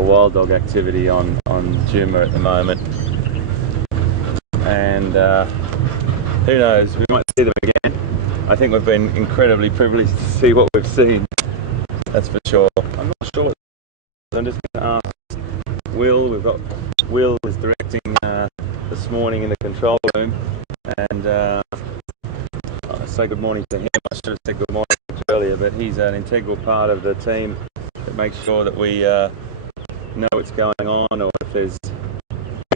wild dog activity on Djuma at the moment, and who knows, we might see them again. I think we've been incredibly privileged to see what we've seen, that's for sure. I'm not sure, I'm just going to ask Will. We've got Will is directing this morning in the control room, and I'll say good morning to him. I should have said good morning earlier, but he's an integral part of the team that makes sure that we know what's going on, or if there's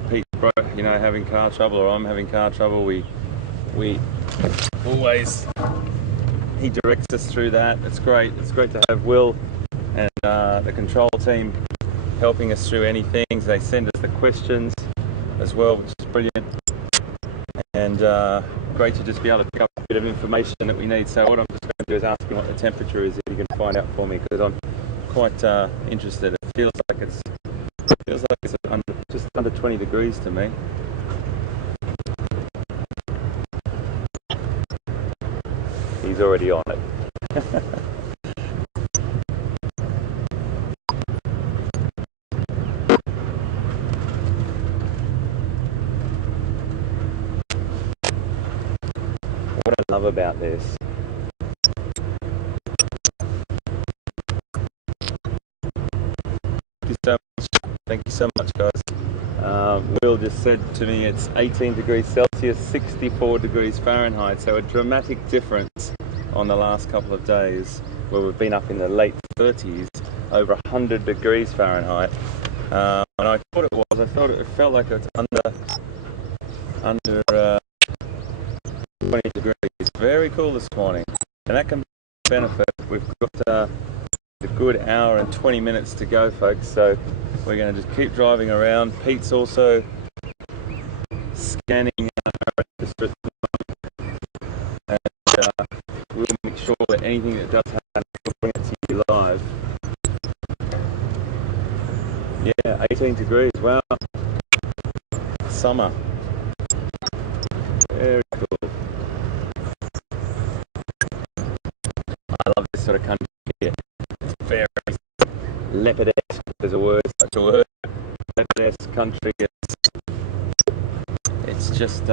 Pete, having car trouble, or I'm having car trouble, we always, he directs us through that. It's great. It's great to have Will and the control team helping us through anything. They send us the questions as well, which is brilliant, and great to just be able to pick up a bit of information that we need. So what I'm just going to do is ask him what the temperature is, if he can find out for me, because I'm quite interested. It feels like it's just under 20 degrees to me. He's already on it. What I love about this, thank you so much guys. Will just said to me it's 18 degrees Celsius, 64 degrees Fahrenheit, so a dramatic difference on the last couple of days, where we've been up in the late 30s, over 100 degrees Fahrenheit. And I thought it felt like it's under 20 degrees. Very cool this morning, and that can be a benefit. We've got a good hour and 20 minutes to go, folks, so we're going to just keep driving around. Pete's also scanning our Arathusa, and we'll make sure that anything that does happen, we'll bring it to you live. Yeah, 18 degrees, wow. Summer. Very cool. I love this sort of country here. It's very leopard-esque, if there's such a word. Leopard-esque country. It's just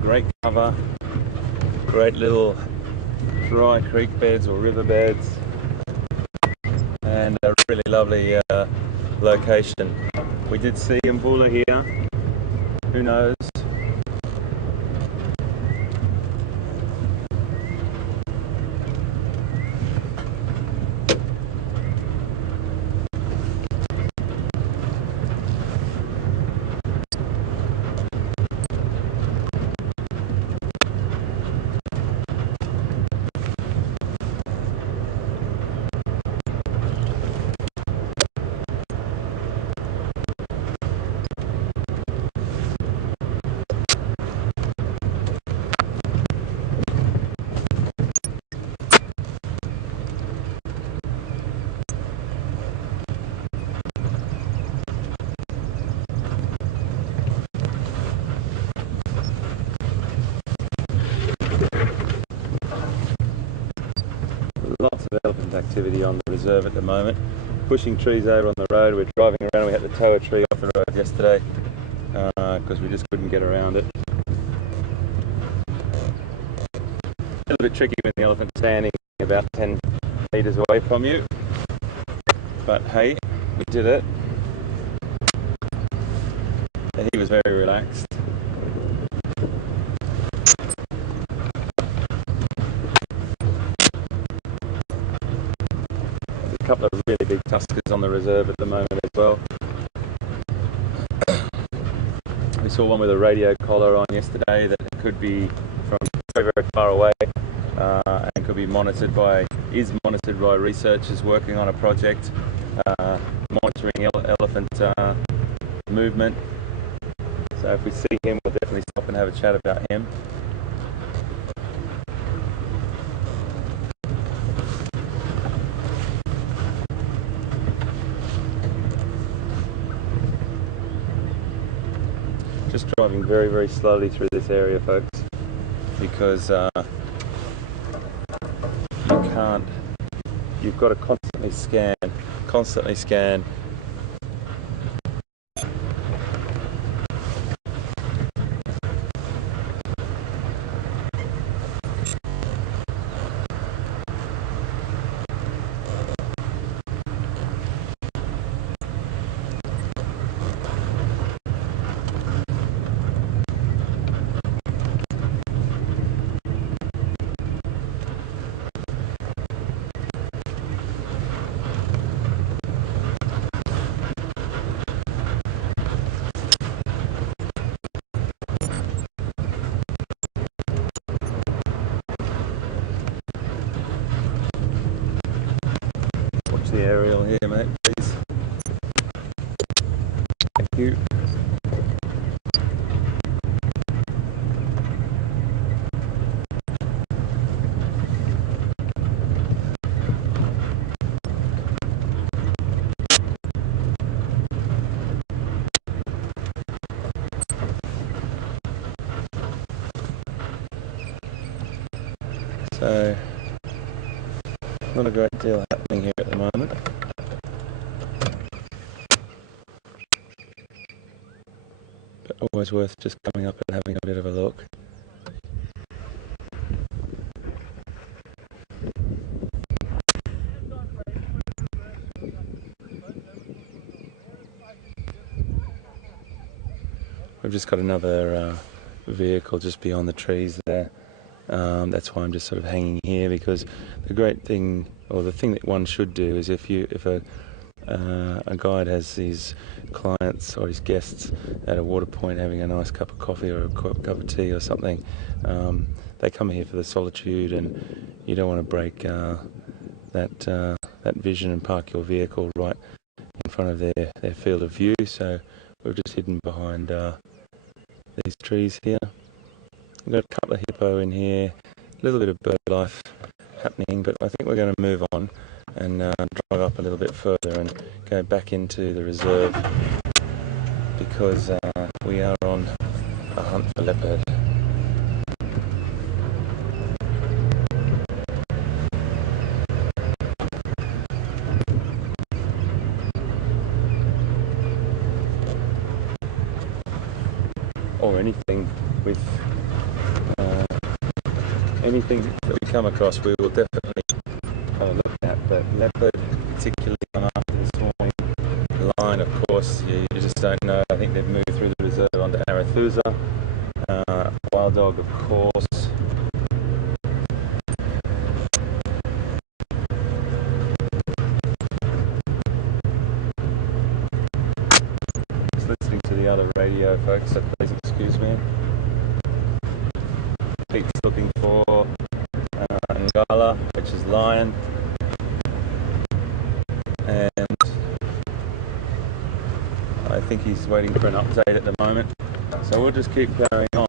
great cover, great little dry creek beds or river beds, and a really lovely location. We did see Mbula here, who knows? Lots of elephant activity on the reserve at the moment. Pushing trees over on the road. We're driving around. We had to tow a tree off the road yesterday because we just couldn't get around it. A little bit tricky when the elephant's standing about 10 metres away from you. But hey, we did it. And he was very relaxed. A couple of really big tuskers on the reserve at the moment as well. We saw one with a radio collar on yesterday that could be from very, very far away and could be is monitored by researchers working on a project monitoring elephant movement. So if we see him, we'll definitely stop and have a chat about him. Just driving very, very slowly through this area, folks, because you've got to constantly scan, constantly scan. Watch the aerial here, mate, please. Thank you. So, not a great deal happening here at the moment. But always worth just coming up and having a bit of a look. We've just got another vehicle just beyond the trees there. That's why I'm just sort of hanging here, because the great thing, or the thing that one should do, is if a guide has his clients or his guests at a water point having a nice cup of coffee or a cup of tea or something, they come here for the solitude, and you don't want to break that vision and park your vehicle right in front of their field of view. So we've just hidden behind these trees here. We've got a couple of hippo in here, a little bit of bird life happening, but I think we're going to move on and drive up a little bit further and go back into the reserve, because we are on a hunt for leopard. Or anything with anything that we come across, we will definitely have a look at. But leopard, particularly on after this morning. Lion, of course, you just don't know. I think they've moved through the reserve onto Arathusa. Wild dog, of course. Just listening to the other radio, folks, so please excuse me. Pete's looking for Ngala, which is lion, and I think he's waiting for an update at the moment, so we'll just keep carrying on.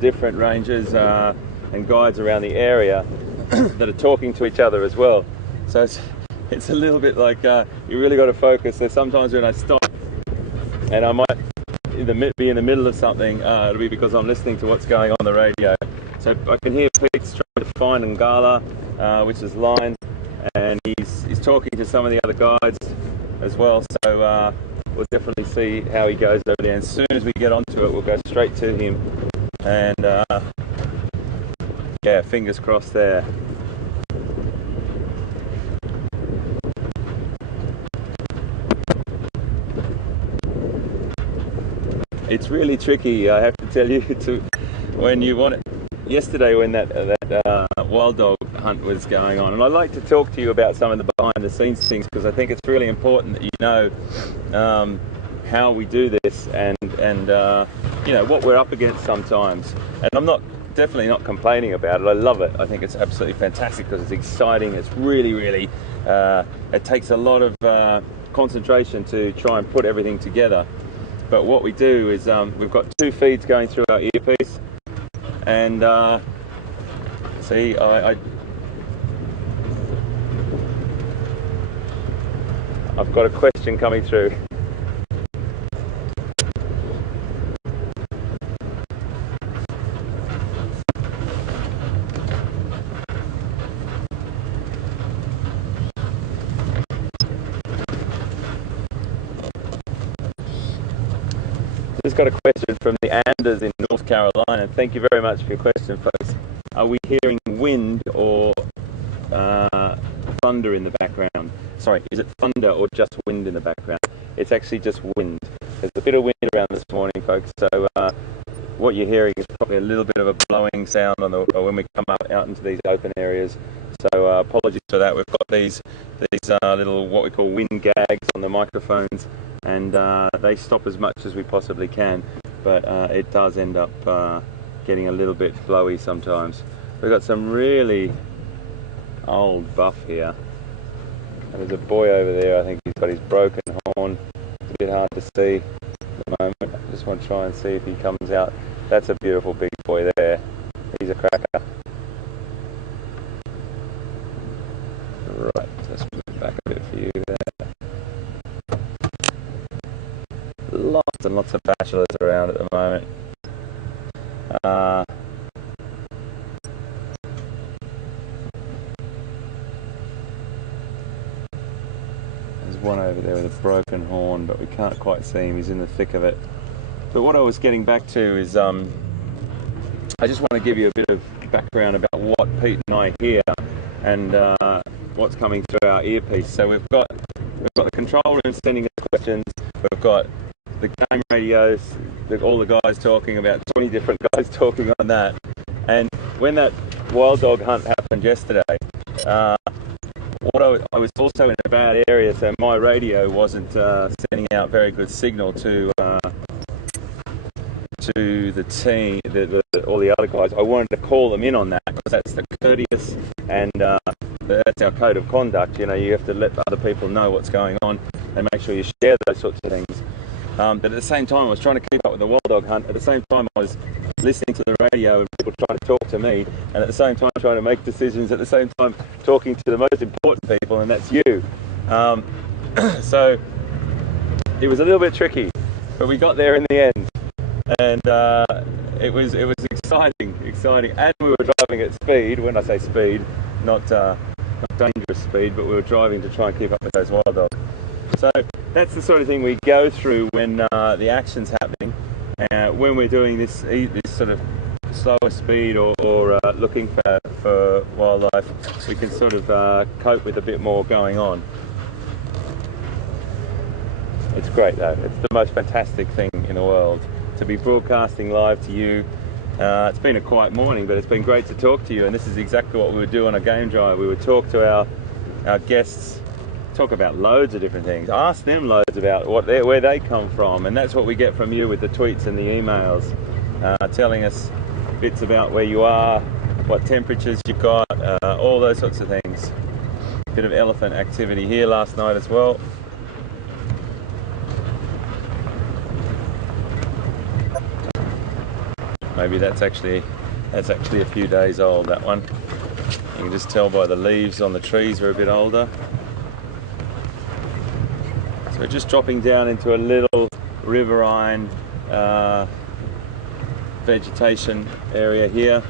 Different rangers and guides around the area that are talking to each other as well. So it's a little bit like you really got to focus. So sometimes when I stop and I might be in the middle of something, it'll be because I'm listening to what's going on the radio. So I can hear Pete's trying to find Ngala, which is lion, and he's talking to some of the other guides as well. So we'll definitely see how he goes over there. And as soon as we get onto it, we'll go straight to him. And yeah, fingers crossed there. It's really tricky, I have to tell you, when you want yesterday when that wild dog hunt was going on, and I'd like to talk to you about some of the behind the scenes things, because I think it's really important that you know how we do this and you know what we're up against sometimes. And I'm definitely not complaining about it. I love it. I think it's absolutely fantastic because it's exciting. It's really it takes a lot of concentration to try and put everything together. But what we do is we've got 2 feeds going through our earpiece, and see, I've got a question coming through. Just got a question from the Anders in North Carolina. Thank you very much for your question, folks. Are we hearing wind or thunder in the background? Sorry, is it thunder or just wind in the background? It's actually just wind. There's a bit of wind around this morning, folks, so what you're hearing is probably a little bit of a blowing sound on when we come out into these open areas. So apologies for that. We've got these little, what we call wind gags on the microphones, and they stop as much as we possibly can, but it does end up getting a little bit flowy sometimes. We've got some really old buff here. And there's a boy over there, I think he's got his broken horn. It's a bit hard to see at the moment. I just want to try and see if he comes out. That's a beautiful big boy there. He's a cracker. Right, let's move back a bit for you there. Lots and lots of bachelors around at the moment. There's one over there with a broken horn, but we can't quite see him. He's in the thick of it. But what I was getting back to is I just want to give you a bit of background about what Pete and I hear and what's coming through our earpiece. So we've got the control room sending us questions. We've got the game radios, all the guys talking, about 20 different guys talking on that. And when that wild dog hunt happened yesterday, I was also in a bad area, so my radio wasn't sending out very good signal to the team, all the other guys. I wanted to call them in on that because that's the courteous and that's our code of conduct. You know, you have to let other people know what's going on and make sure you share those sorts of things. But at the same time, I was trying to keep up with the wild dog hunt. At the same time, I was listening to the radio and people trying to talk to me, and at the same time trying to make decisions, at the same time talking to the most important people, and that's you. So it was a little bit tricky, but we got there in the end, and it was exciting, and we were driving at speed. When I say speed, not dangerous speed, but we were driving to try and keep up with those wild dogs. So that's the sort of thing we go through when the action's happening. When we're doing this sort of slower speed or looking for wildlife, we can sort of cope with a bit more going on. It's great though. It's the most fantastic thing in the world to be broadcasting live to you. It's been a quiet morning, but it's been great to talk to you, and this is exactly what we would do on a game drive. We would talk to our guests, talk about loads of different things, ask them loads about where they come from, and that's what we get from you with the tweets and the emails, telling us bits about where you are, what temperatures you've got, all those sorts of things. Bit of elephant activity here last night as well. Maybe that's actually a few days old, that one. You can just tell by the leaves on the trees are a bit older. So we're just dropping down into a little riverine vegetation area here.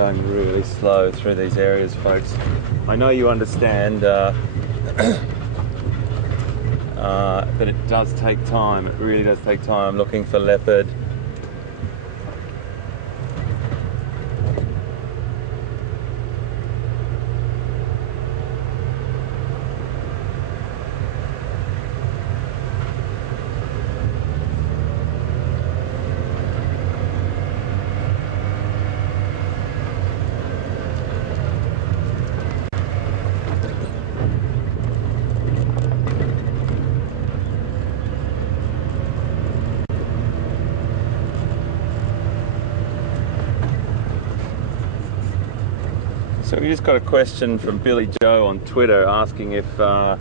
going really slow through these areas, folks. I know you understand that it does take time. It really does take time. I'm looking for leopard. So we just got a question from Billy Joe on Twitter asking if any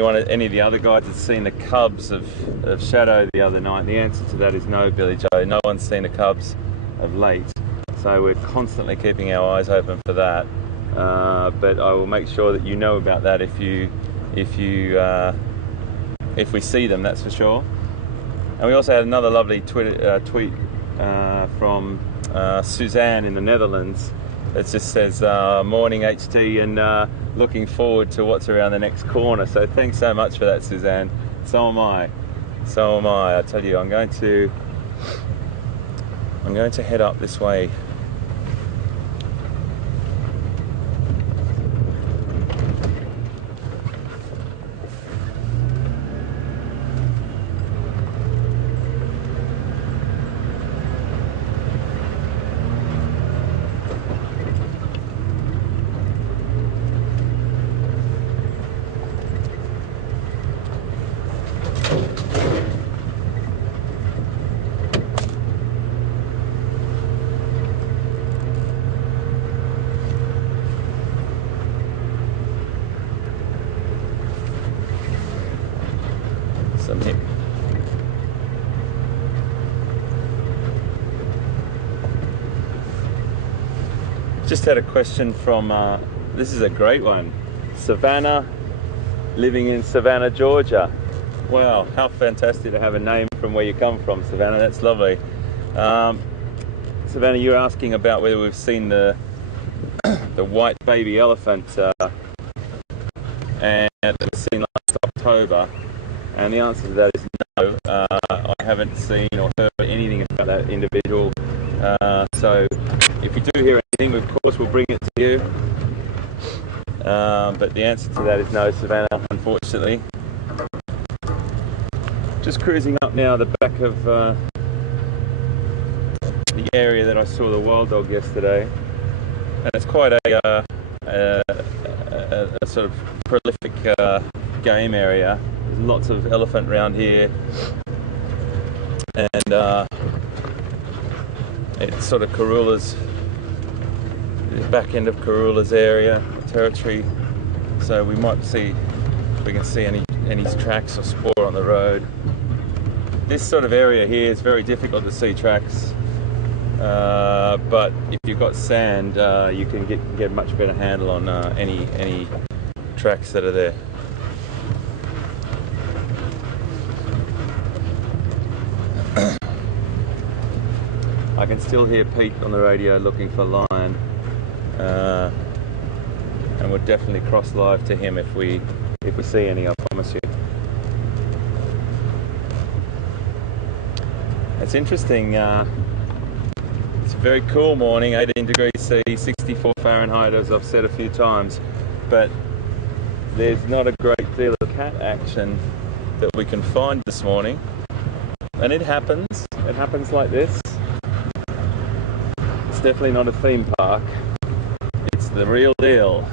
of the other guys had seen the cubs of Shadow the other night. The answer to that is no, Billy Joe. No one's seen the cubs of late. So we're constantly keeping our eyes open for that. But I will make sure that you know about that if we see them, that's for sure. And we also had another lovely tweet from Suzanne in the Netherlands. It just says, morning HT, and looking forward to what's around the next corner. So thanks so much for that, Suzanne. So am I. So am I. I tell you, I'm going to head up this way. Just had a question from, this is a great one, Savannah, living in Savannah, Georgia. Wow, how fantastic to have a name from where you come from, Savannah. That's lovely. Savannah, you're asking about whether we've seen the white baby elephant and that was seen last October, and the answer to that is no. I haven't seen or heard anything about that individual. So if you do hear anything, of course we'll bring it to you. But the answer to that is no, Savannah, unfortunately. Just cruising up now the back of the area that I saw the wild dog yesterday, and it's quite a sort of prolific game area. There's lots of elephant around here, and it's sort of Karula's, the back end of Karula's area, territory. So we might see if we can see any tracks or spoor on the road. This sort of area here is very difficult to see tracks, but if you've got sand, you can get a much better handle on any tracks that are there. I can still hear Pete on the radio looking for lion, and we'll definitely cross live to him if we see any, I promise you. It's interesting, it's a very cool morning, 18 degrees C, 64 Fahrenheit, as I've said a few times, but there's not a great deal of cat action that we can find this morning, and it happens like this. It's definitely not a theme park, it's the real deal.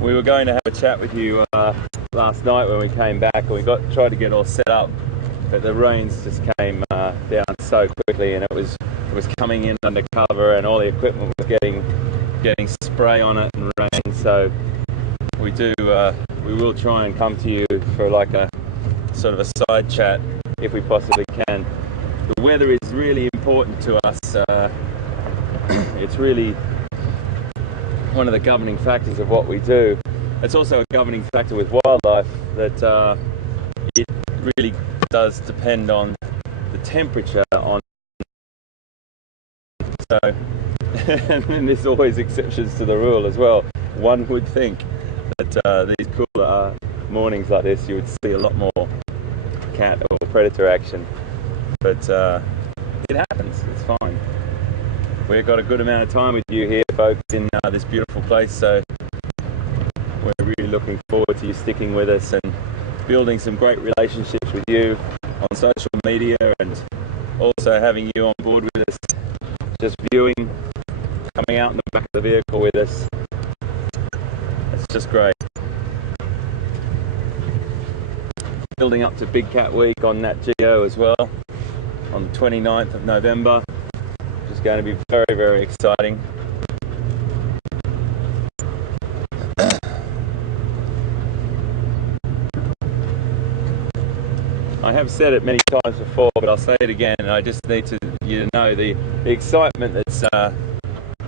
We were going to have a chat with you last night when we came back, and we tried to get all set up, but the rains just came down so quickly, and it was coming in under cover, and all the equipment was getting getting spray on it and rain, so we will try and come to you for like a sort of a side chat if we possibly can. The weather is really important to us. It's really one of the governing factors of what we do. It's also a governing factor with wildlife, that it really does depend on the temperature on. So, and there's always exceptions to the rule as well. One would think that these cooler mornings like this, you would see a lot more cat or predator action, but it happens. It's fine. We've got a good amount of time with you here, folks, in this beautiful place, so we're really looking forward to you sticking with us and building some great relationships with you on social media, and also having you on board with us, just viewing, coming out in the back of the vehicle with us. It's just great. Building up to Big Cat Week on Nat Geo as well, on the 29th of November, which is going to be very, very exciting. I have said it many times before, but I'll say it again, and I just need you to know the excitement that's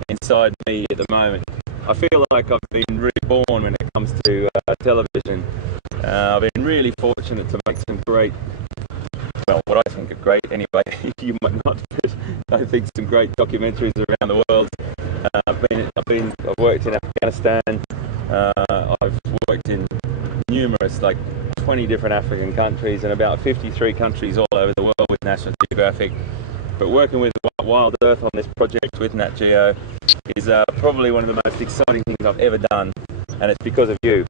inside me at the moment. I feel like I've been reborn when it comes to television. I've been really fortunate to make some great, well, what I think are great anyway, you might not, but I think some great documentaries around the world. I've worked in Afghanistan, I've worked in numerous, like 20 different African countries and about 53 countries all over the world with National Geographic. But working with Wild Earth on this project with Nat Geo is probably one of the most exciting things I've ever done, and it's because of you.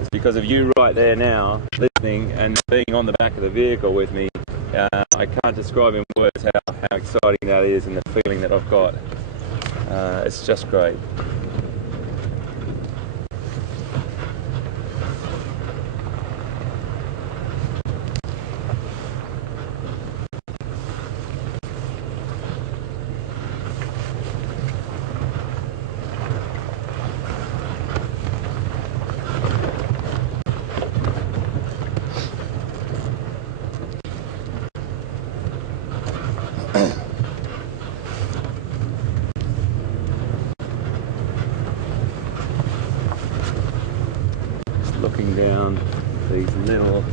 It's because of you right there now, listening and being on the back of the vehicle with me. I can't describe in words how exciting that is, and the feeling that I've got. It's just great. Looking down these little,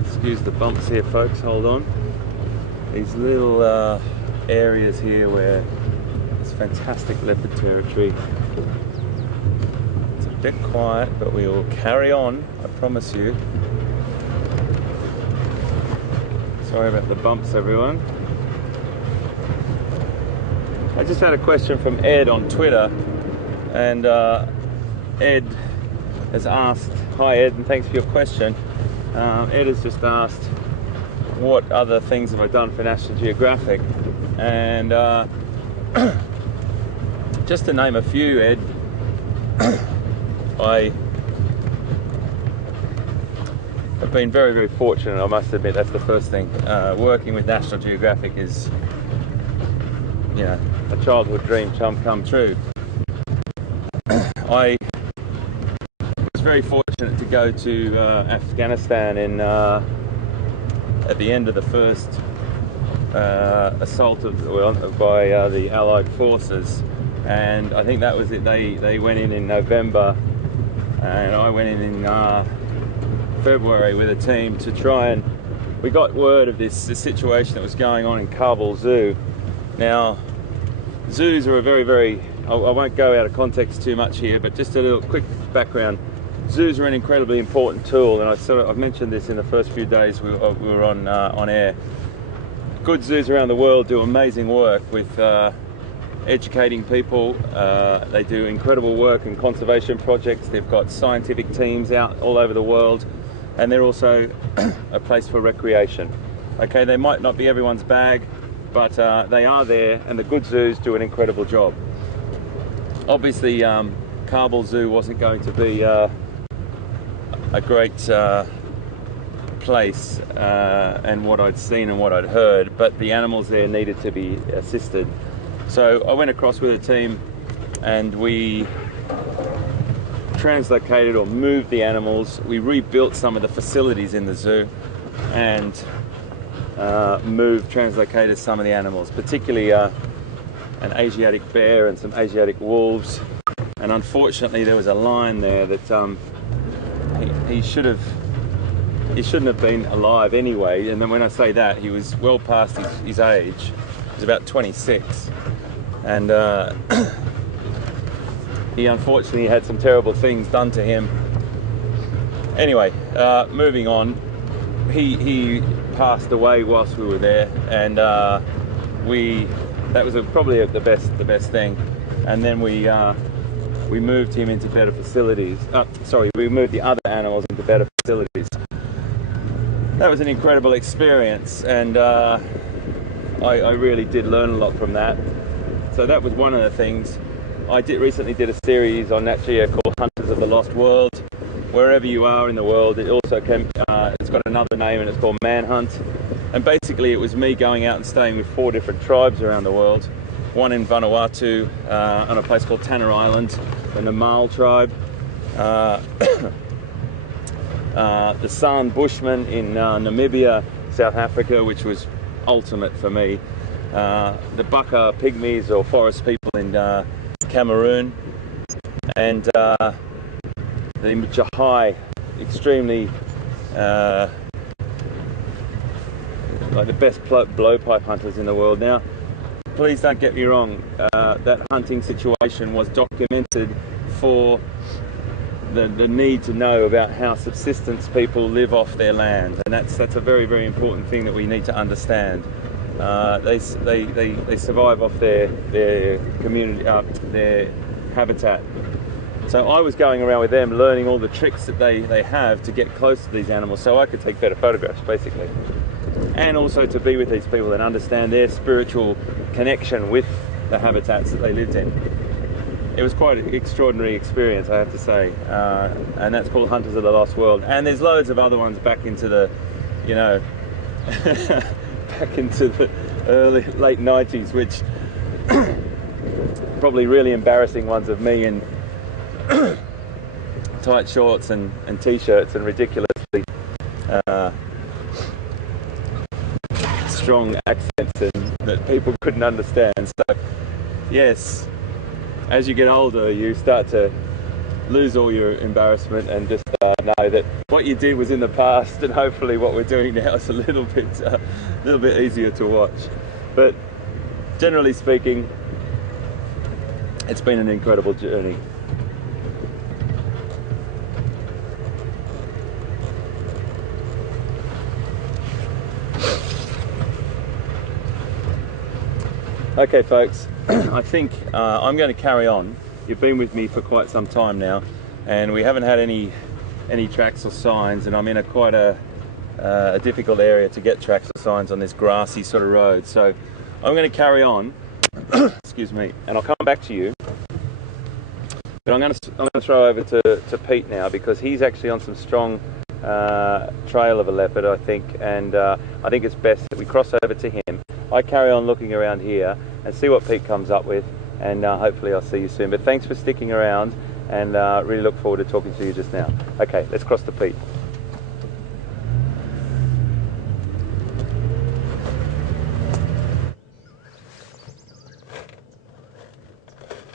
excuse the bumps here folks, hold on, these little areas here where it's fantastic leopard territory. It's a bit quiet, but we will carry on, I promise you. Sorry about the bumps, everyone. I just had a question from Ed on Twitter, and Ed has asked, hi Ed, and thanks for your question. Ed has just asked, what other things have I done for National Geographic? And just to name a few, Ed, I have been very, very fortunate, I must admit. That's the first thing. Working with National Geographic is, you know, a childhood dream come true. I was very fortunate to go to Afghanistan in at the end of the first assault by the Allied forces, and I think that was it. They went in November, and I went in February with a team to try, and we got word of this situation that was going on in Kabul Zoo. Now, zoos are a very, very, I won't go out of context too much here, but just a little quick background. Zoos are an incredibly important tool, and I've mentioned this in the first few days we were on air. Good zoos around the world do amazing work with educating people. They do incredible work in conservation projects. They've got scientific teams out all over the world, and they're also a place for recreation. Okay, they might not be everyone's bag, but they are there, and the good zoos do an incredible job. Obviously, Kabul Zoo wasn't going to be a great place, and what I'd seen and what I'd heard, but the animals there needed to be assisted. So I went across with a team and we translocated or moved the animals. We rebuilt some of the facilities in the zoo and translocated some of the animals, particularly an Asiatic bear and some Asiatic wolves. And unfortunately there was a lion there that he shouldn't have been alive anyway. And then when I say that, he was well past his age. He was about 26, and he unfortunately had some terrible things done to him. Anyway, moving on, he passed away whilst we were there, and that was probably the best thing. And then we moved him into better facilities. We moved the other animals into better facilities. That was an incredible experience, and I really did learn a lot from that. So that was one of the things. I recently did a series on Nat Geo called Hunters of the Lost World. Wherever you are in the world, it also it's got another name, and it's called Manhunt. And basically it was me going out and staying with 4 different tribes around the world. One in Vanuatu, on a place called Tanner Island, the Namal tribe. The San Bushmen in Namibia, South Africa, which was ultimate for me. The Baka Pygmies, or forest people, in Cameroon, and the Jahai, extremely like the best blowpipe hunters in the world. Now, please don't get me wrong, that hunting situation was documented for the need to know about how subsistence people live off their land, and that's a very, very important thing that we need to understand. They survive off their community, their habitat. So I was going around with them, learning all the tricks that they have to get close to these animals, so I could take better photographs, basically, and also to be with these people and understand their spiritual connection with the habitats that they lived in. It was quite an extraordinary experience, I have to say, and that's called Hunters of the Lost World. And there's loads of other ones back into the, back into the late 90s, which probably really embarrassing ones of me in tight shorts and t-shirts and ridiculously strong accents and that people couldn't understand. So yes, as you get older, you start to lose all your embarrassment and just know that what you did was in the past, and hopefully what we're doing now is a little bit easier to watch. But generally speaking, it's been an incredible journey. Okay folks, I think I'm going to carry on. You've been with me for quite some time now, and we haven't had any tracks or signs, and I'm in quite a difficult area to get tracks or signs on this grassy sort of road. So I'm going to carry on, excuse me, and I'll come back to you. But I'm going to throw over to Pete now, because he's actually on some strong trail of a leopard, I think, and I think it's best that we cross over to him. I carry on looking around here and see what Pete comes up with, and hopefully I'll see you soon. But thanks for sticking around, and really look forward to talking to you just now. Okay, let's cross to Pete.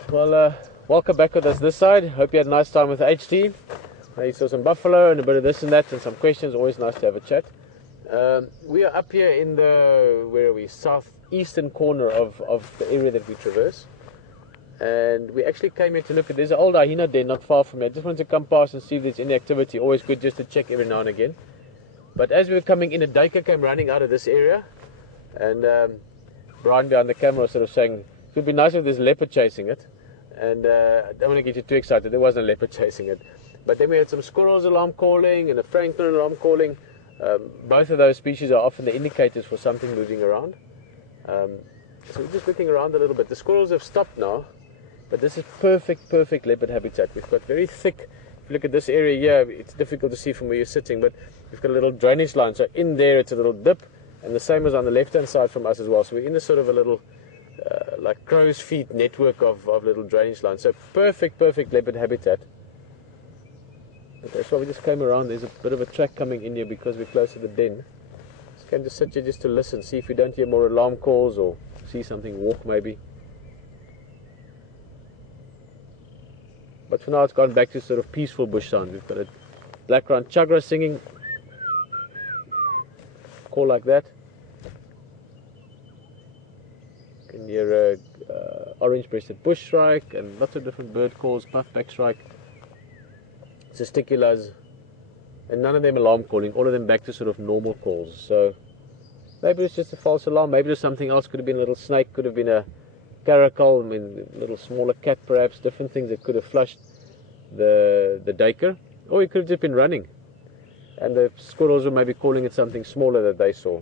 Well, welcome back with us this side. Hope you had a nice time with HT. You saw some buffalo and a bit of this and that and some questions. Always nice to have a chat. We are up here in the, southeastern corner of the area that we traverse. And we actually came here to look at, there's an old hyena den not far from here. I just wanted to come past and see if there's any activity. Always good just to check every now and again. But as we were coming in, a duiker came running out of this area. And Brian behind the camera was sort of saying, it would be nice if there's a leopard chasing it. And I don't want to get you too excited, there wasn't a leopard chasing it. But then we had some squirrels alarm calling and a francolin alarm calling. Both of those species are often the indicators for something moving around. So we're just looking around a little bit. The squirrels have stopped now, but this is perfect leopard habitat. We've got very thick, if you look at this area here, it's difficult to see from where you're sitting, but we've got a little drainage line. So in there it's a little dip, and the same as on the left hand side from us as well. So we're in a sort of a little like crow's feet network of little drainage lines. So perfect leopard habitat. Okay, so we just came around. There's a bit of a track coming in here because we're close to the den. Just going to sit here just to listen, see if we don't hear more alarm calls or see something walk maybe. But for now it's gone back to sort of peaceful bush sound. We've got a black-crowned chagra singing, call like that. You can hear a orange-breasted bush shrike and lots of different bird calls, puffback shrike, testiculars, and none of them alarm calling, all of them back to sort of normal calls. So maybe it's just a false alarm, maybe there's something else, could have been a little snake, could have been a caracal, I mean a little smaller cat perhaps, different things that could have flushed the duiker, or he could have just been running and the squirrels were maybe calling it something smaller that they saw.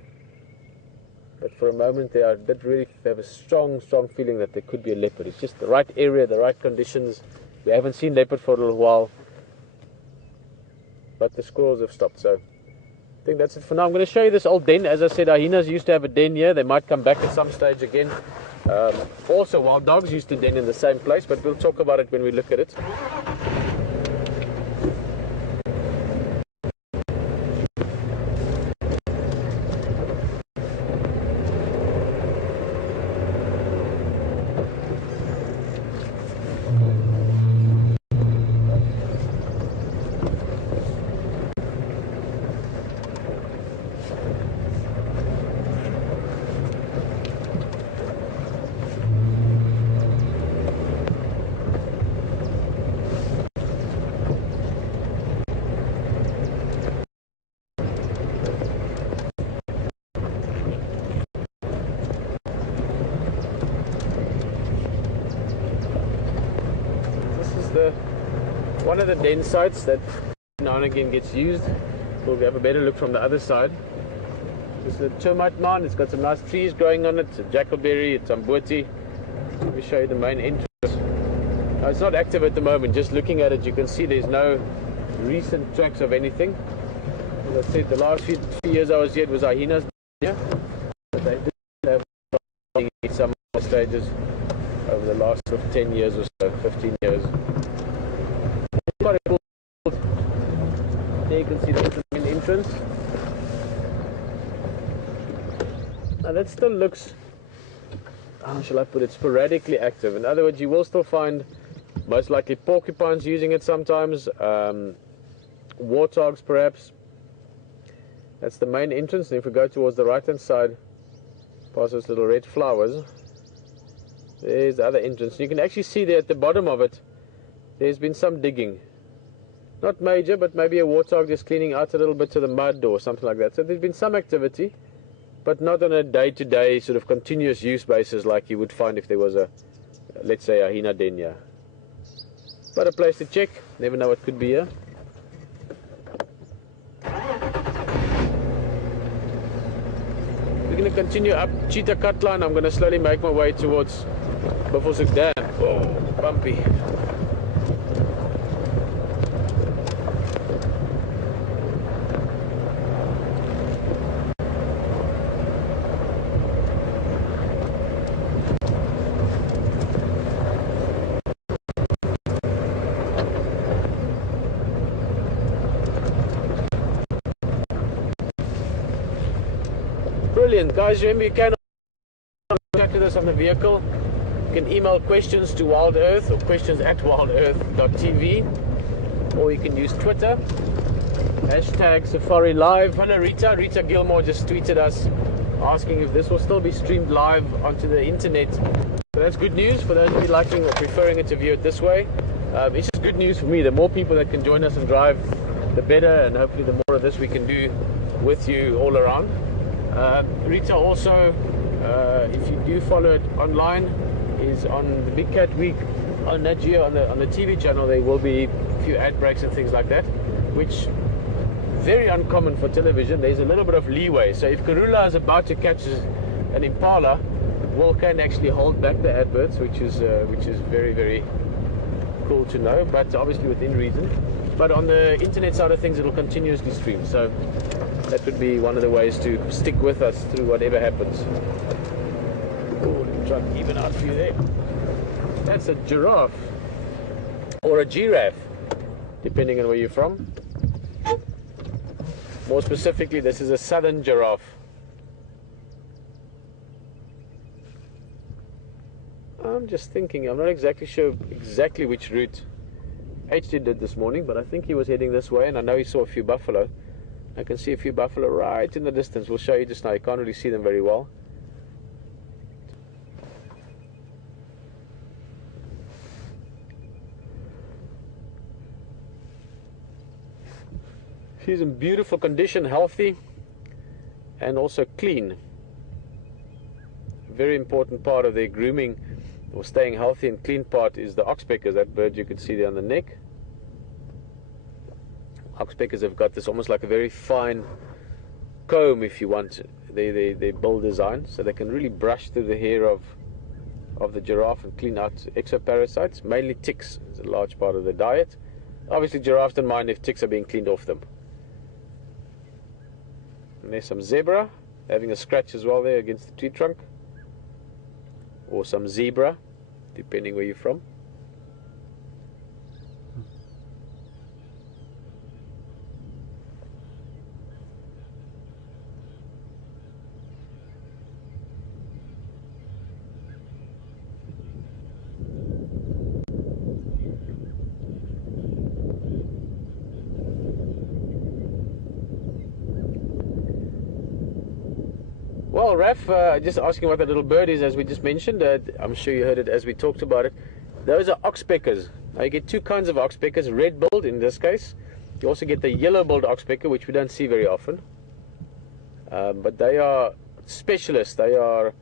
But for a moment they really have a strong feeling that there could be a leopard. It's just the right area, the right conditions. We haven't seen leopard for a little while, but the squirrels have stopped. So I think that's it for now. I'm going to show you this old den. As I said, hyenas used to have a den here. They might come back at some stage again. Also wild dogs used to den in the same place, but we'll talk about it when we look at it. One of the den sites that now and again gets used. We'll have a better look from the other side. This is a termite mound. It's got some nice trees growing on it. It's a jackleberry, it's amboti. Let me show you the main entrance. Now, it's not active at the moment. Just looking at it, you can see there's no recent tracks of anything. As I said, the last few years I was here, it was hyenas here. But they did have some stages over the last sort of 10 years or so, 15 years. Quite a cool. There you can see the main entrance. Now that still looks, how shall I put it, sporadically active. In other words, you will still find most likely porcupines using it sometimes, warthogs perhaps. That's the main entrance. And if we go towards the right hand side, past those little red flowers, there's the other entrance. You can actually see there at the bottom of it, there's been some digging. Not major, but maybe a warthog just cleaning out a little bit of the mud or something like that. So there's been some activity, but not on a day-to-day sort of continuous use basis like you would find if there was a, let's say, a hyena den here. But a place to check. Never know what could be here. We're going to continue up Cheetah Cut Line. I'm going to slowly make my way towards Buffelshoek Dam. Oh, bumpy. Brilliant, guys. Remember, you can contact with us on the vehicle. You can email questions to Wild Earth or questions@wildearth.tv, or you can use Twitter, #Safari Live. Hello, Rita. Rita Gilmore just tweeted us asking if this will still be streamed live onto the internet. So that's good news for those of you liking or preferring it to view it this way. It's just good news for me. The more people that can join us and drive, the better, and hopefully the more of this we can do with you all around. Rita also, if you do follow it online, is on the Big Cat Week on Nat Geo on the TV channel. There will be a few ad breaks and things like that, which very uncommon for television. There's a little bit of leeway. So if Karula is about to catch an impala, Will can actually hold back the adverts, which is very, very cool to know, but obviously within reason. But on the internet side of things, it'll continuously stream. So that would be one of the ways to stick with us through whatever happens. Ooh, let me try and even out for you there. That's a giraffe or a giraffe, depending on where you're from. More specifically, this is a southern giraffe. I'm just thinking, I'm not exactly sure exactly which route HD did this morning, but I think he was heading this way, and I know he saw a few buffalo. I can see a few buffalo right in the distance. We'll show you just now. You can't really see them very well. She's in beautiful condition, healthy, and also clean. Very important part of their grooming or staying healthy and clean part is the oxpeckers. That bird you can see there on the neck. Oxpeckers have got this almost like a very fine comb, if you want, their bill design, so they can really brush through the hair of the giraffe and clean out exoparasites. Mainly ticks is a large part of their diet. Obviously giraffes don't mind if ticks are being cleaned off them. And there's some zebra having a scratch as well there against the tree trunk, or some zebra, depending where you're from. Well, Raf, just asking what that little bird is, as we just mentioned. I'm sure you heard it as we talked about it. Those are oxpeckers. Now you get two kinds of oxpeckers, red-billed in this case. You also get the yellow-billed oxpecker, which we don't see very often. But they are specialists. They are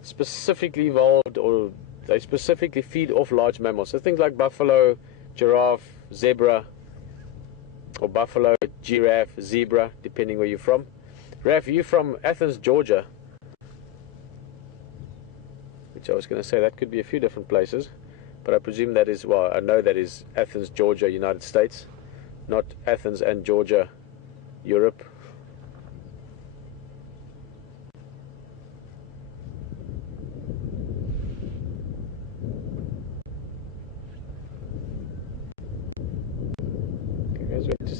specifically evolved, or they specifically feed off large mammals. So things like buffalo, giraffe, zebra, or buffalo, giraffe, zebra, depending where you're from. Raf, you're from Athens, Georgia, which I was going to say that could be a few different places, but I presume that is, well, I know that is Athens, Georgia, United States, not Athens and Georgia, Europe.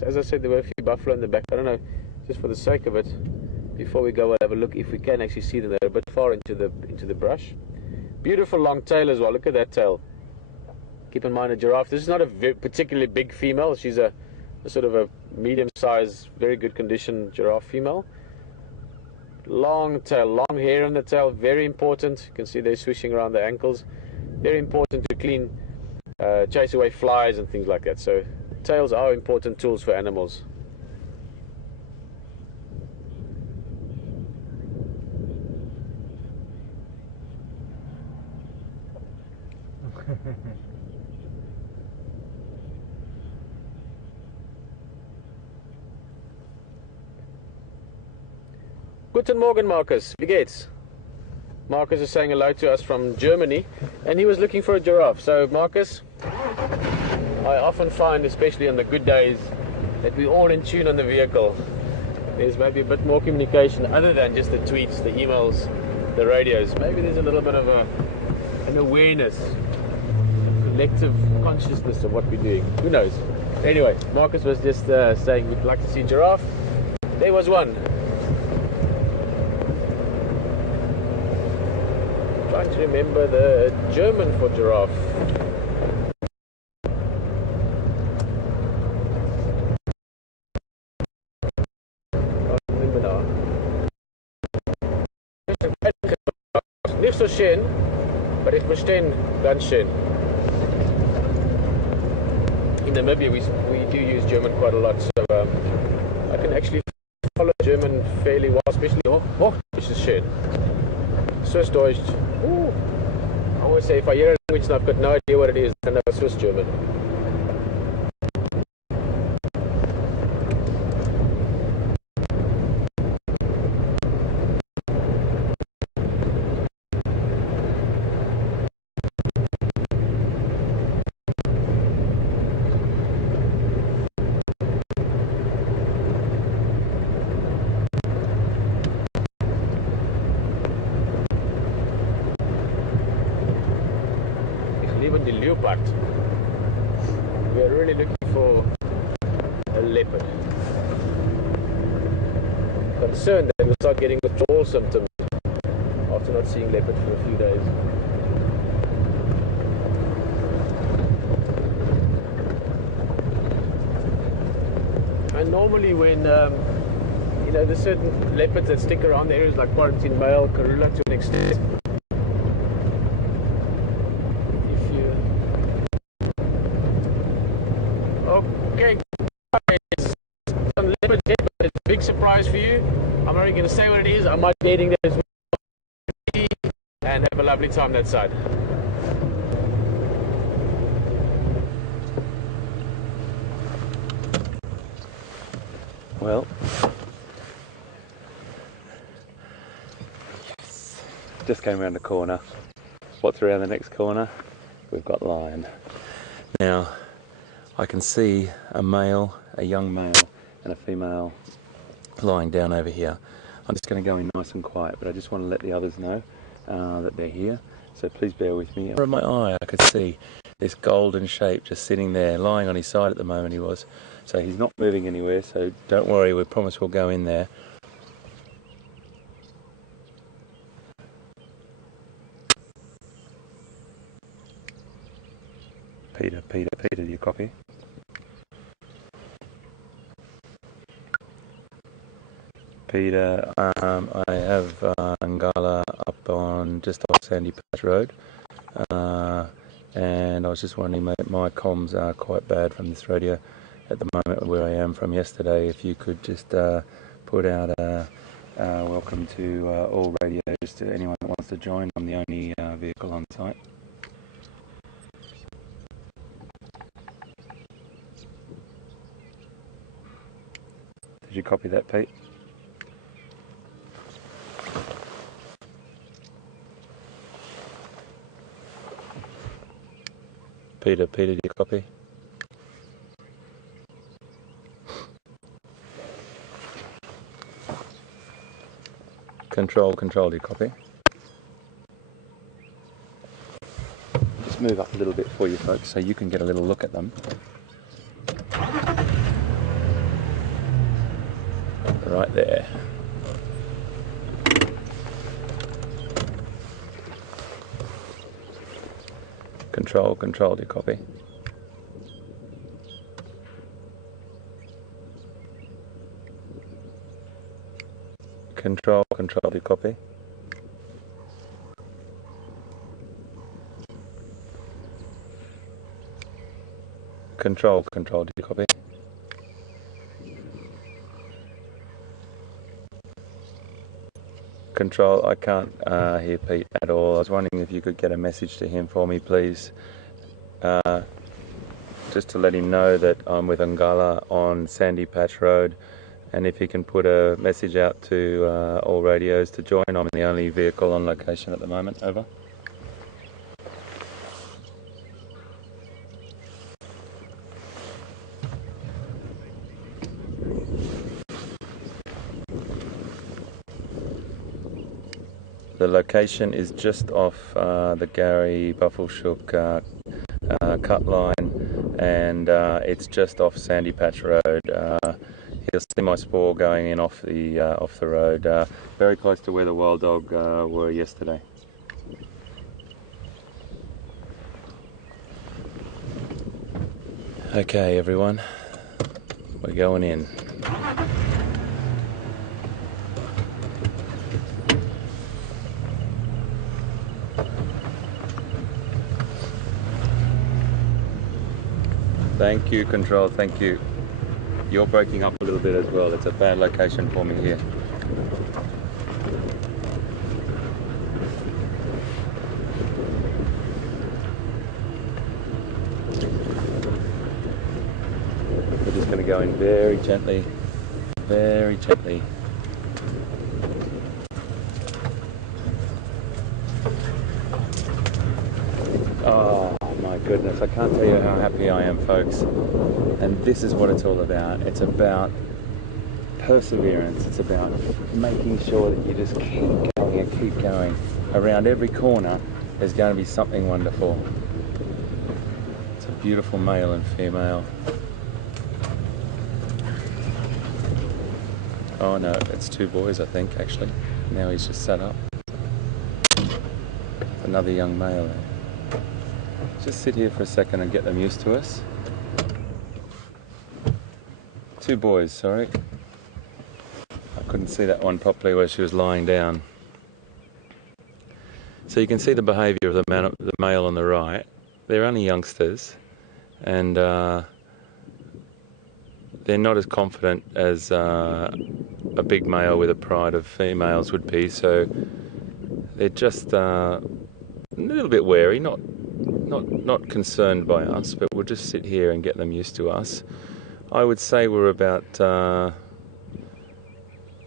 As I said, there were a few buffalo in the back. I don't know, just for the sake of it, before we go, we'll have a look if we can actually see them. They're a bit far into the brush. Beautiful long tail as well. Look at that tail. Keep in mind, a giraffe, this is not a particularly big female. She's a sort of a medium-sized, very good condition giraffe female. Long tail, long hair on the tail, very important. You can see they're swishing around the ankles. Very important to clean, chase away flies and things like that. So tails are important tools for animals. Guten Morgen, Marcus. Wie geht's? Marcus is saying hello to us from Germany, and he was looking for a giraffe. So, Marcus, I often find, especially on the good days, that we're all in tune on the vehicle. There's maybe a bit more communication other than just the tweets, the emails, the radios. Maybe there's a little bit of an awareness, collective consciousness of what we're doing. Who knows? Anyway, Marcus was just saying we'd like to see a giraffe. There was one. Trying to remember the German for giraffe. Nicht so schön, but ich verstehe ganz schön. In Namibia we do use German quite a lot, so I can actually follow German fairly well, especially this is schön. Swiss Deutsch. Ooh. I always say if I hear a language and I've got no idea what it is, I know Swiss German. leopard. We are really looking for a leopard. Concerned that we'll start getting withdrawal symptoms after not seeing leopard for a few days. And normally when you know, there's certain leopards that stick around the areas like quarantine male, Karula to an extent. If you... Okay, guys, some leopard here, but it's a big surprise for you. I'm not even going to say what it is. I might be getting there as well and have a lovely time that side. Well, yes, just came around the corner. What's around the next corner? We've got lion. Now, I can see a male, a young male, and a female lying down over here. I'm just going to go in nice and quiet, but I just want to let the others know that they're here. So please bear with me. Out of my eye, I could see this golden shape just sitting there, lying on his side at the moment. He was. So he's not moving anywhere, so don't worry, we promise we'll go in there. Peter, do you copy? Peter, I have Ngala up on just off Sandy Patch Road, and I was just wondering, my comms are quite bad from this radio at the moment where I am from yesterday. If you could just put out a welcome to all radios to anyone that wants to join. I'm the only vehicle on site. Did you copy that, Pete? Peter, do you copy? Control, do you copy? Just move up a little bit for you folks so you can get a little look at them. Right there. Control, do you copy? Control, do you copy? Control, do you copy? Control, I can't hear Pete at all. I was wondering if you could get a message to him for me, please. Just to let him know that I'm with Ngala on Sandy Patch Road, and if he can put a message out to all radios to join. I'm the only vehicle on location at the moment. Over. The location is just off the Gary Buffelshoek cut line, and it's just off Sandy Patch Road. You'll see my spore going in off the road, very close to where the wild dog were yesterday. Okay, everyone, we're going in. Thank you, Control, thank you. You're breaking up a little bit as well. It's a bad location for me here. We're just going to go in very gently, very gently. Oh my goodness, I can't tell you how happy I am, folks. And this is what it's all about. It's about perseverance. It's about making sure that you just keep going and keep going. Around every corner, there's going to be something wonderful. beautiful male and female. Oh no, it's two boys I think actually. Now he's just sat up. Another young male there. Just sit here for a second and get them used to us. Two boys, sorry. I couldn't see that one properly where she was lying down. So you can see the behaviour of the male on the right. They're only youngsters, and they're not as confident as a big male with a pride of females would be. So they're just a little bit wary, not concerned by us, but we'll just sit here and get them used to us. I would say we're about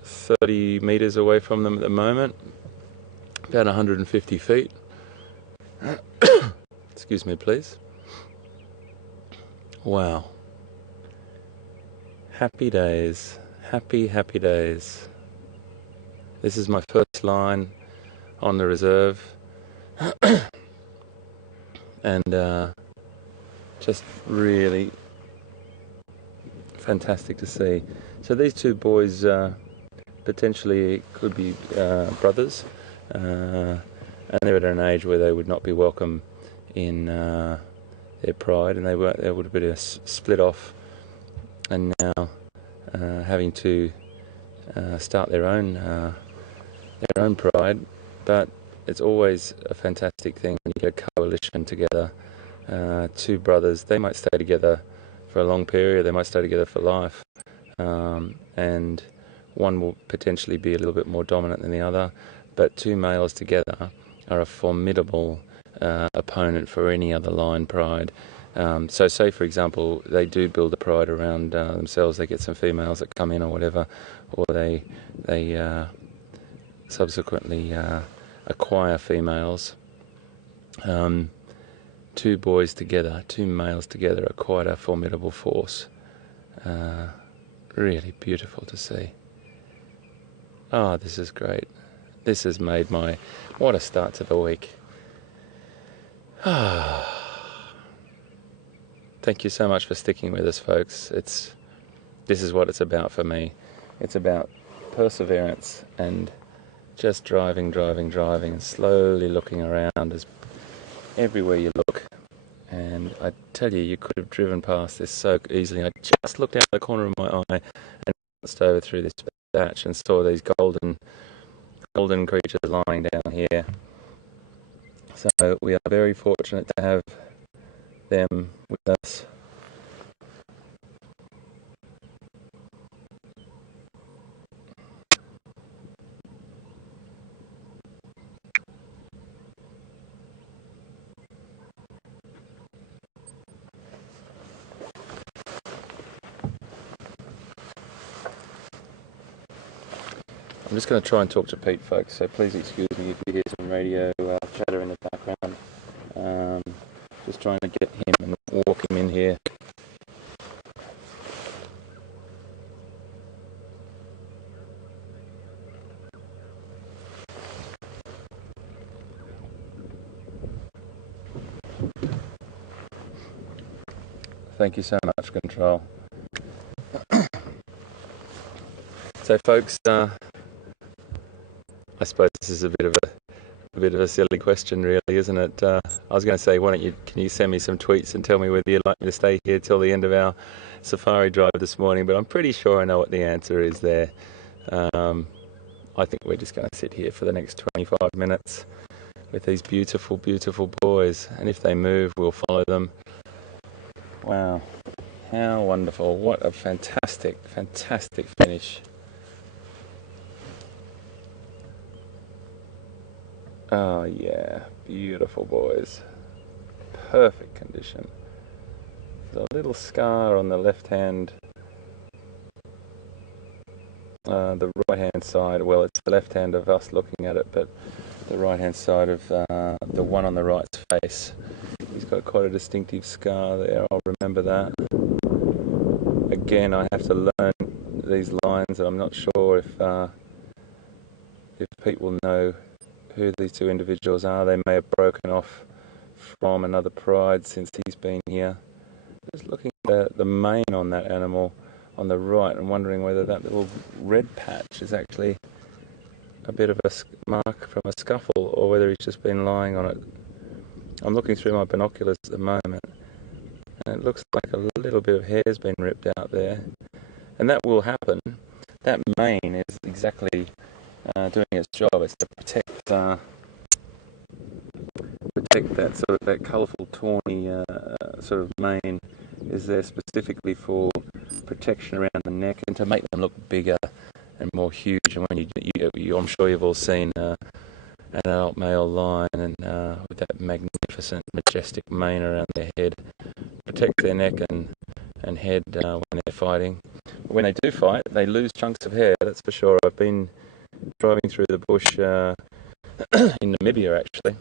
30 metres away from them at the moment. About 150 feet. Excuse me, please. Wow. Happy days. Happy days. This is my first line on the reserve. And just really fantastic to see. So these two boys potentially could be brothers. And they're at an age where they would not be welcome in their pride, and they would have been split off, and now having to start their own pride. But it's always a fantastic thing when you get a coalition together. Two brothers, they might stay together for a long period, they might stay together for life, and one will potentially be a little bit more dominant than the other. But two males together are a formidable opponent for any other line pride. So say, for example, they do build a pride around themselves, they get some females that come in or whatever, or they subsequently acquire females. Two boys together, two males together are quite a formidable force. Really beautiful to see. Oh, this is great. This has made what a start to the week. Thank you so much for sticking with us, folks. This is what it's about for me. It's about perseverance and just driving, and slowly looking around as everywhere you look. And I tell you could have driven past this so easily. I just looked out the corner of my eye and glanced over through this patch and saw these golden creatures lying down here. So we are very fortunate to have them with us. I'm just going to try and talk to Pete, folks, so please excuse me if you hear some radio chatter in the background. Just trying to get him and walk him in here. Thank you so much, Control. So, folks, I suppose this is a bit of a silly question, really, isn't it? I was going to say, can you send me some tweets and tell me whether you'd like me to stay here till the end of our safari drive this morning? But I'm pretty sure I know what the answer is there. I think we're just going to sit here for the next 25 minutes with these beautiful, beautiful boys, and if they move, we'll follow them. Wow, how wonderful! What a fantastic, fantastic finish. Oh yeah, beautiful boys. Perfect condition. There's a little scar on the left hand, the right hand side. Well, it's the left hand of us looking at it, but the right hand side of the one on the right's face. He's got quite a distinctive scar there, I'll remember that. Again, I have to learn these lines, and I'm not sure if Pete will know who these two individuals are. They may have broken off from, another pride since he's been here. Just looking at the mane on that animal on the right and wondering whether that little red patch is actually a bit of a mark from a scuffle or whether he's just been lying on it. I'm looking through my binoculars at the moment and it looks like a little bit of hair's been ripped out there, and that will happen. That mane is exactly doing its job. It's to protect that sort of that colourful tawny sort of mane is there specifically for protection around the neck and to make them look bigger and more huge. And when I'm sure you've all seen an adult male lion and with that magnificent, majestic mane around their head, protect their neck and head when they're fighting. When they do fight, they lose chunks of hair, that's for sure. I've been driving through the bush in Namibia actually,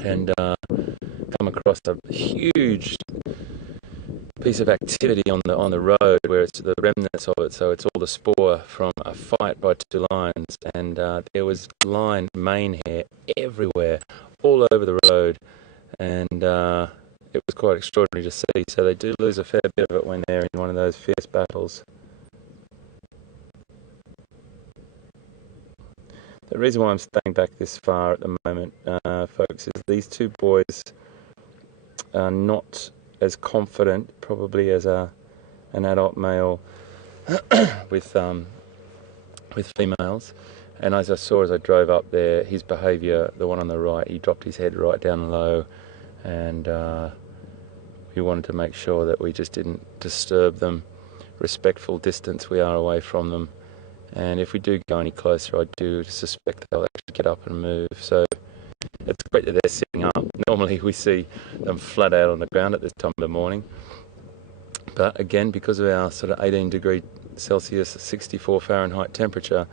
and come across a huge piece of activity on the road where it's the remnants of it. So it's all the spoor from a fight by two lions, and there was lion mane hair everywhere, all over the road, and it was quite extraordinary to see. So they do lose a fair bit of it when they're in one of those fierce battles. The reason why I'm staying back this far at the moment, folks, is these two boys are not as confident probably as an adult male with females. And as I saw as I drove up there, his behaviour, the one on the right, he dropped his head right down low, and we wanted to make sure that we just didn't disturb them. Respectful distance we are away from them. And if we do go any closer, I do suspect they'll actually get up and move. So it's great that they're sitting up. Normally we see them flat out on the ground at this time of the morning. But again, because of our sort of 18 degree Celsius, 64 Fahrenheit temperature,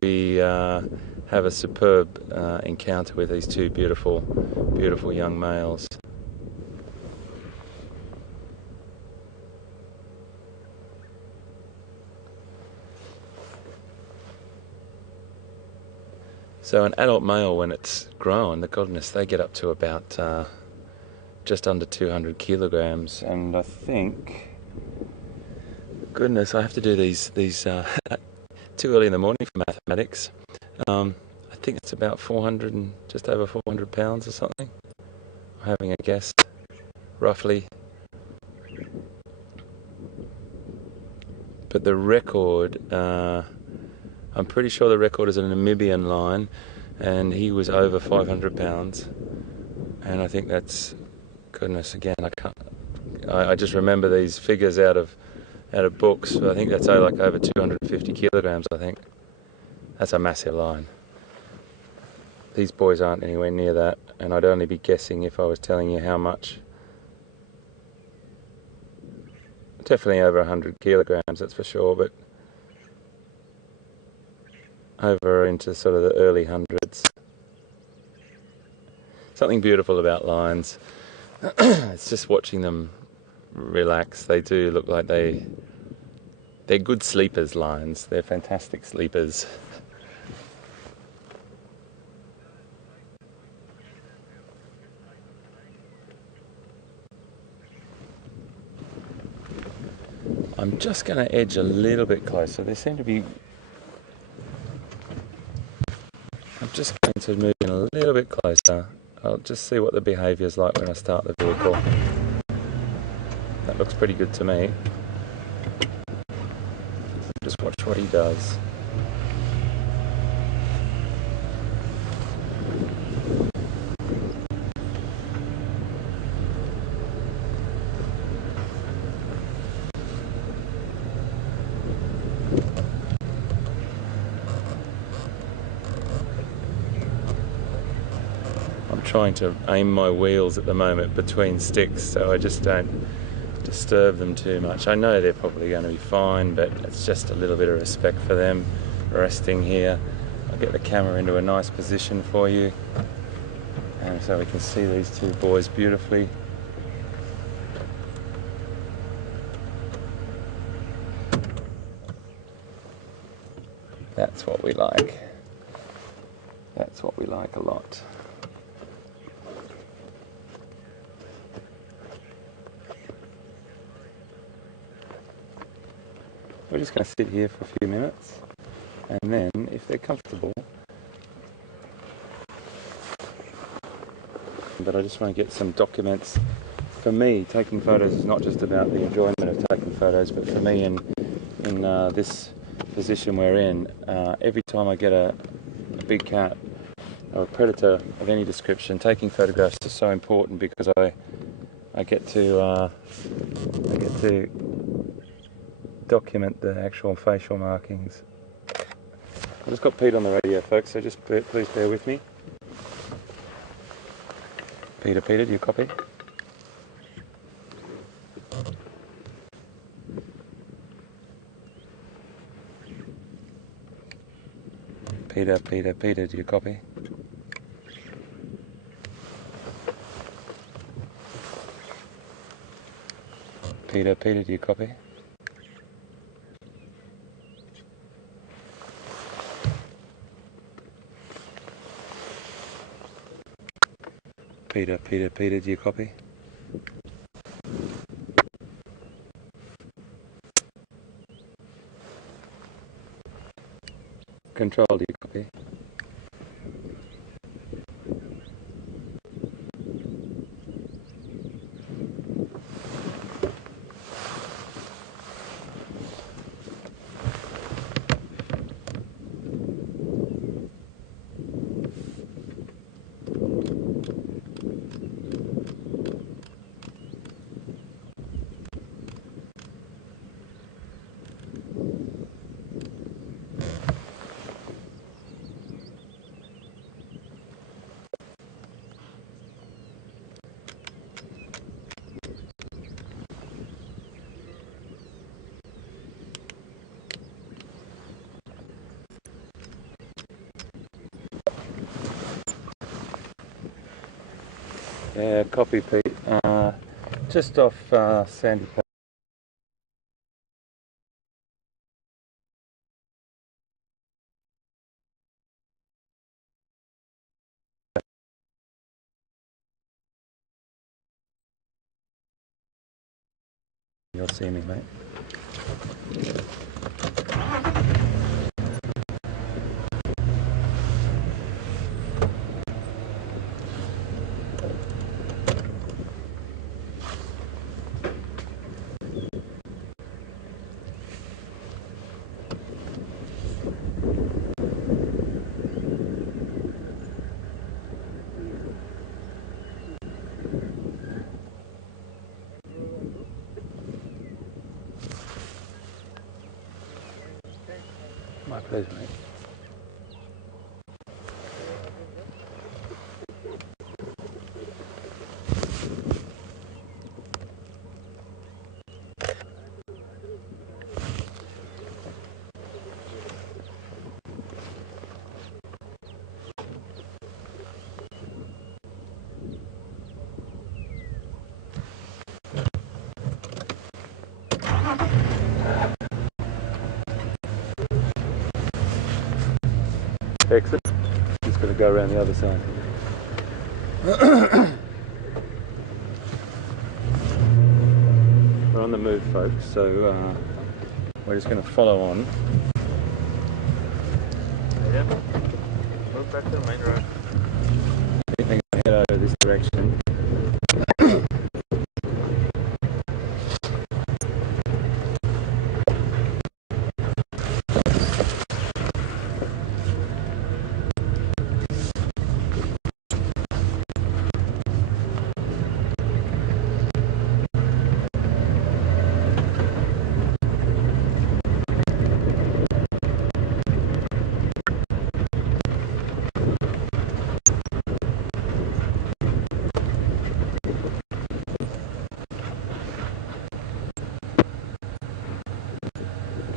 we have a superb encounter with these two beautiful, beautiful young males. So an adult male, when it's grown, the goodness, they get up to about just under 200 kilograms, and I think, goodness, I have to do these too early in the morning for mathematics. I think it's about 400 and just over 400 pounds or something. I'm having a guess, roughly. But the record, I'm pretty sure the record is a Namibian lion, and he was over 500 pounds. And I think that's, goodness, again, I just remember these figures out of books. I think that's like over 250 kilograms, I think. That's a massive lion. These boys aren't anywhere near that, and I'd only be guessing if I was telling you how much. Definitely over 100 kilograms, that's for sure, but over into sort of the early hundreds. Something beautiful about lions. It's just watching them relax. They do look like they're good sleepers, lions. They're fantastic sleepers. I'm just going to edge a little bit closer. They seem to be... I'm just going to move in a little bit closer. I'll just see what the behaviour is like when I start the vehicle. That looks pretty good to me. Just watch what he does. Trying to aim my wheels at the moment between sticks so I just don't disturb them too much. I know they're probably going to be fine, but it's just a little bit of respect for them resting here. I'll get the camera into a nice position for you, and so we can see these two boys beautifully. That's what we like. That's what we like a lot. we're just going to sit here for a few minutes, and then if they're comfortable, but I just want to get some documents. For me, taking photos is not just about the enjoyment of taking photos, but for me in this position we're in, every time I get a big cat or a predator of any description, taking photographs is so important because I get to document the actual facial markings. I just got Pete on the radio, folks, so just please bear with me. Peter, do you copy? Peter, do you copy? Peter, do you copy? Peter, do you copy? Control, do you copy? Yeah, copy, Pete. Just off Sandy Point. You'll see me, mate. My pleasure, mate. Exit. Just got to go around the other side. We're on the move, folks, so we're just going to follow on. Yeah. Move back to the main road. I think I head over this direction.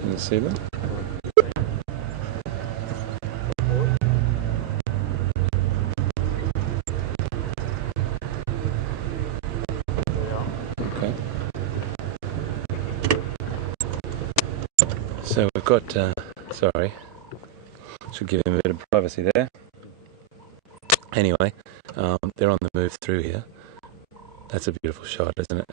Can you see them? Okay. So we've got, sorry, should give him a bit of privacy there. Anyway, they're on the move through here. That's a beautiful shot, isn't it?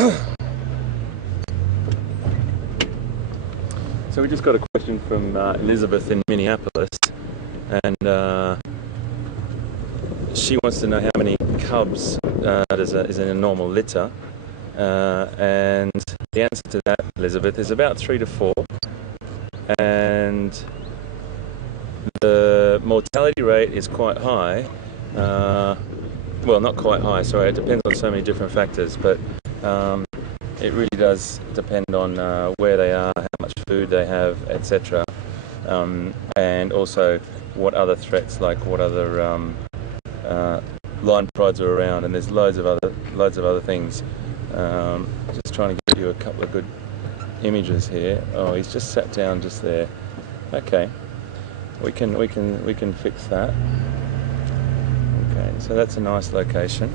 So we just got a question from Elizabeth in Minneapolis, and she wants to know how many cubs is in a normal litter, and the answer to that, Elizabeth, is about 3 to 4, and the mortality rate is quite high. Well, not quite high, sorry, it depends on so many different factors, but it really does depend on where they are, how much food they have, etc. And also what other threats, like what other line prods are around, and there's loads of other things. Just trying to give you a couple of good images here. Oh, he's just sat down just there. Okay, we can fix that. Okay, so that's a nice location.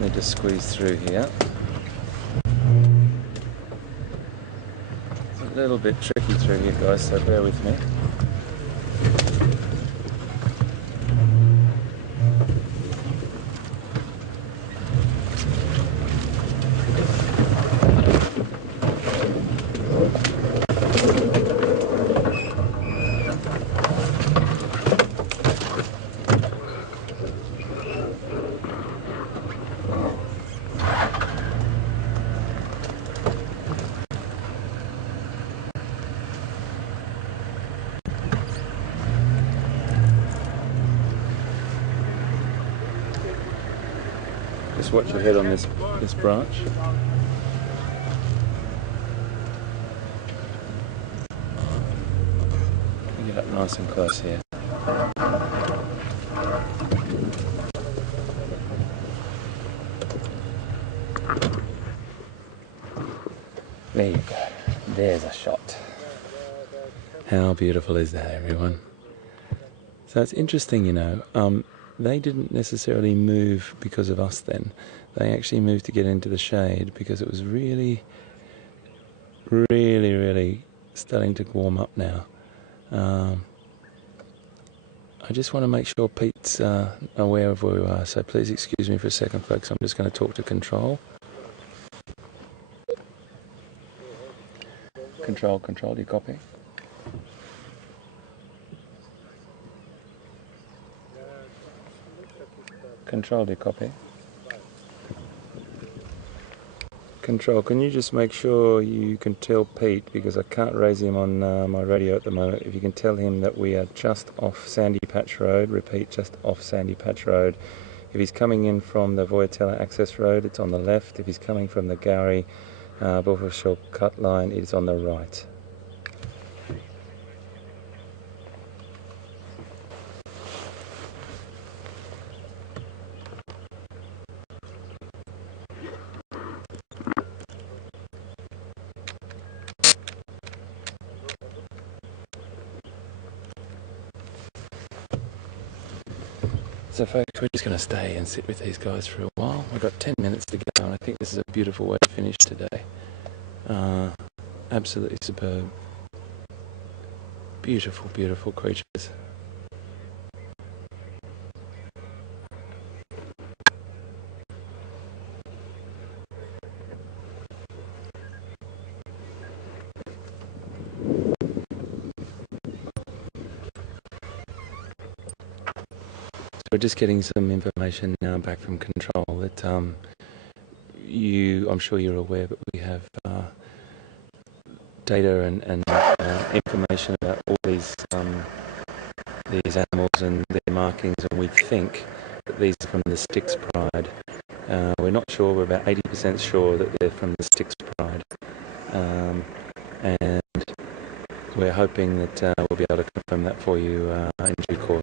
Need to squeeze through here. It's a little bit tricky through here, guys, so bear with me. Just watch your head on this branch. Get up nice and close here. There you go. There's a shot. How beautiful is that, everyone? So it's interesting, you know. They didn't necessarily move because of us then. They actually moved to get into the shade because it was really starting to warm up now. I just want to make sure Pete's aware of where we are, so please excuse me for a second, folks. I'm just going to talk to Control. Control, do you copy? Control, do you copy? Control, can you just make sure you can tell Pete, because I can't raise him on my radio at the moment, if you can tell him that we are just off Sandy Patch Road, repeat, just off Sandy Patch Road. If he's coming in from the Voyatella Access Road, it's on the left. If he's coming from the Gowrie Buffalo Cut Line, it's on the right. So folks, we're just going to stay and sit with these guys for a while. We've got 10 minutes to go, and I think this is a beautiful way to finish today. Absolutely superb. Beautiful, beautiful creatures. We're just getting some information now back from Control that I'm sure you're aware, but we have data and information about all these animals and their markings, and we think that these are from the Styx Pride. We're not sure, we're about 80% sure that they're from the Styx Pride. And we're hoping that we'll be able to confirm that for you in due course.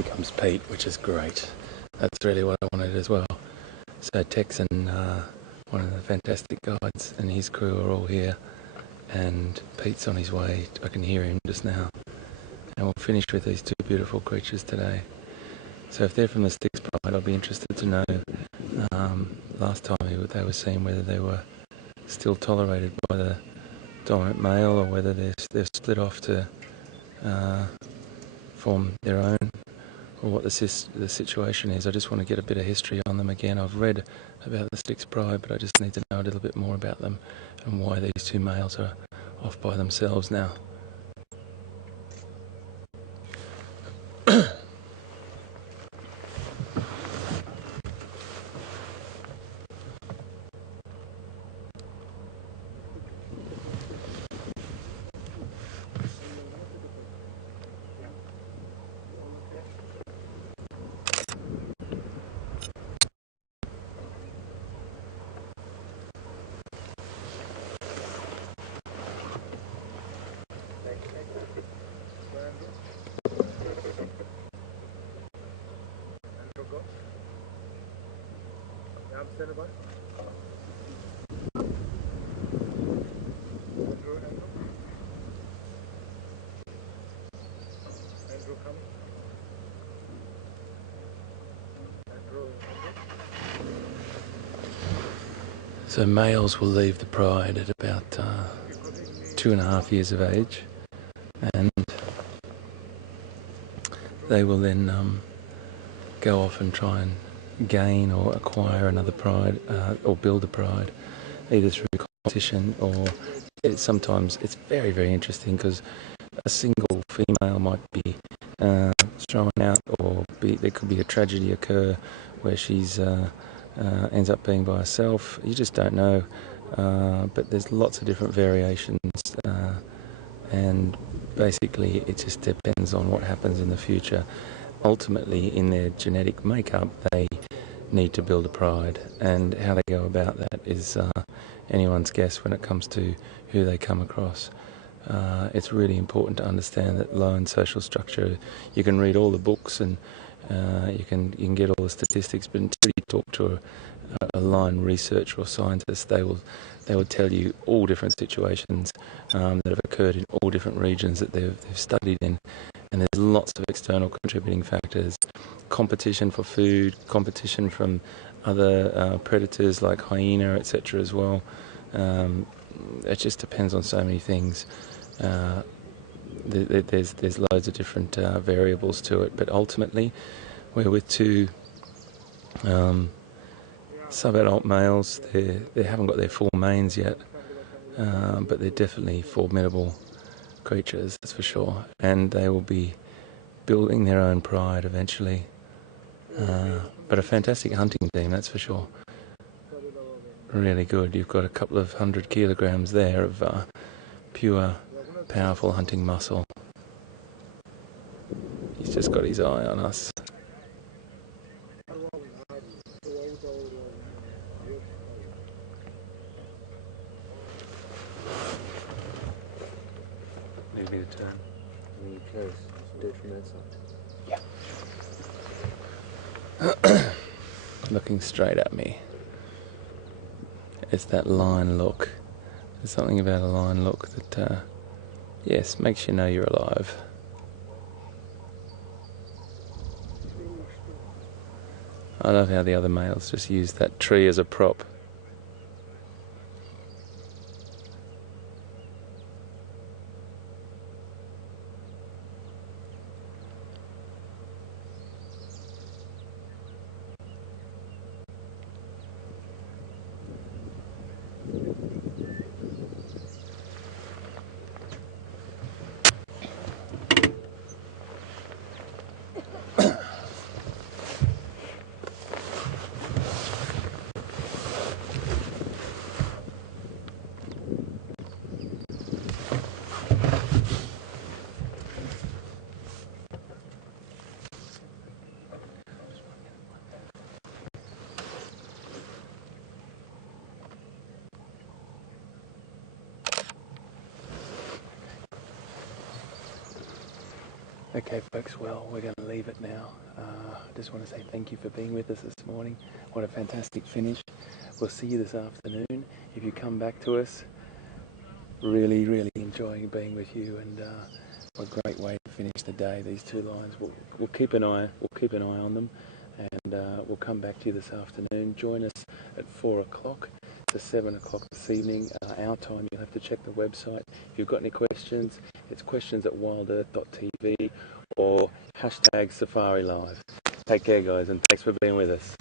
here comes Pete, which is great. That's really what I wanted as well. So Tex and one of the fantastic guides and his crew are all here, and Pete's on his way. I can hear him just now. And we'll finish with these two beautiful creatures today. So if they're from the Styx Pride, I'll be interested to know, last time they were seeing whether they were still tolerated by the dominant male, or whether they've split off to form their own, or what the situation is. I just want to get a bit of history on them again. I've read about the Styx Pride, but I just need to know a little bit more about them and why these two males are off by themselves now. So males will leave the pride at about 2.5 years of age, and they will then go off and try and gain or acquire another pride, or build a pride, either through competition or sometimes it's very, very interesting because a single female might be thrown out, or there could be a tragedy occur where she's ends up being by herself. You just don't know, but there's lots of different variations, and basically it just depends on what happens in the future. Ultimately, in their genetic makeup, they need to build a pride, and how they go about that is anyone's guess when it comes to who they come across. It's really important to understand that lone social structure. You can read all the books and you can get all the statistics, but until you talk to a line researcher or scientist, they will tell you all different situations that have occurred in all different regions that they've studied in, and there's lots of external contributing factors: competition for food, competition from other predators like hyena, etc. as well. It just depends on so many things. There's loads of different variables to it, but ultimately we're with two sub-adult males. They haven't got their full manes yet, but they're definitely formidable creatures, that's for sure, and they will be building their own pride eventually. But a fantastic hunting team, that's for sure. Really good. You've got a couple of 100 kilograms there of pure, powerful hunting muscle. He's just got his eye on us. Need me to turn? Really close. Do it from that side. Yeah. Looking straight at me. It's that line look. There's something about a line look that, yes, makes you know you're alive. I love how the other males just use that tree as a prop. Okay folks, well we're going to leave it now. I just want to say thank you for being with us this morning. What a fantastic finish. We'll see you this afternoon. If you come back to us, really enjoying being with you, and what a great way to finish the day. These two lines, we'll keep an eye on them, and we'll come back to you this afternoon. Join us at 4 o'clock to 7 o'clock this evening, our time. You'll have to check the website. If you've got any questions, it's questions@wildearth.tv or #Safari Live. Take care guys, and thanks for being with us.